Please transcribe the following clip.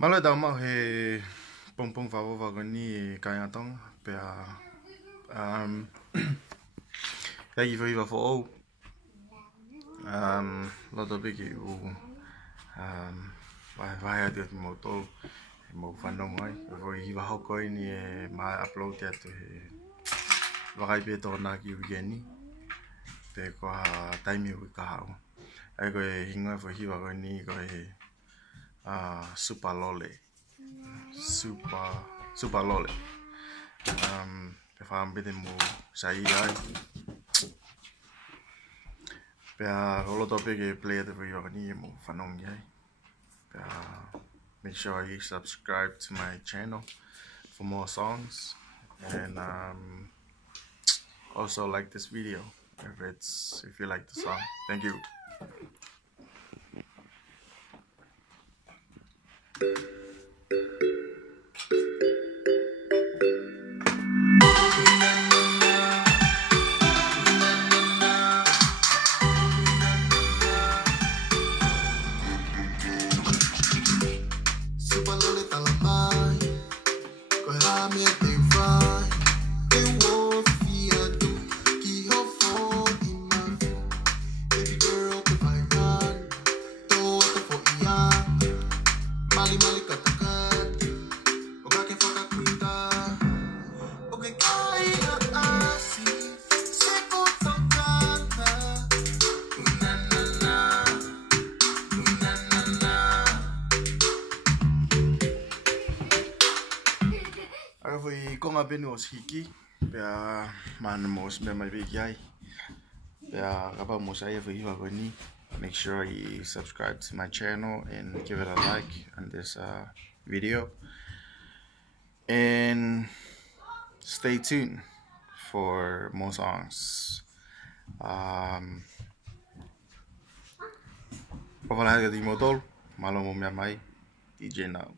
Malo tao mau he pong pong favor va ni kaya tong pe ya i va fo lo to be ki u vai ya mo to mo fa no mai vo i va ho ko ni ma upload ya to he va kai pe to na ki ugeni pe ko time u ka ha ai ko hinga fo hi va ko ni ko he super lolly super lolly pe fa ambite mo sai ai pe lo to pe ke play de vo ni mo fa no ai make sure you subscribe to my channel for more songs and also like this video if you like the song. Thank you. Voi konga benu os hiki pea man mos me mai big yai pea kapa mos ai voi va ni. Make sure you subscribe to my channel and give it a like on this video and stay tuned for more songs. Papa di motor malo mo mai DJ now.